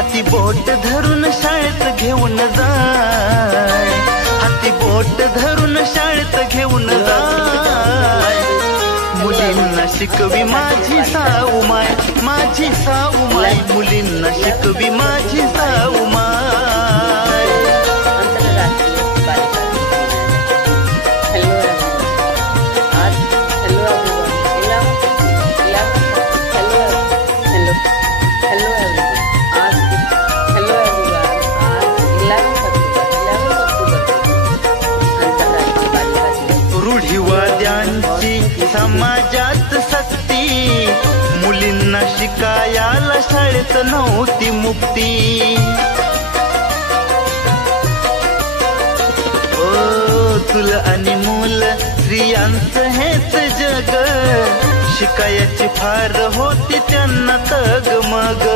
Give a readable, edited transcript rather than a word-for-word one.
हाती बोट धरून शाळेत घेऊन जाय, हाती बोट धरून शाळेत घेऊन जाय, मुलींना शिकवी माझी साऊमाय, माझी साऊमाय, मुलींना शिकवी माझी साऊमाय। रूढिवाद्यांची समाजात सक्ती, मुलींना शिकायला शाळेत नव्हती मुक्ती। ओ तुला आणि मूल स्त्रियांचं हेच जग, शिकायची फार होती त्यांना तग मग।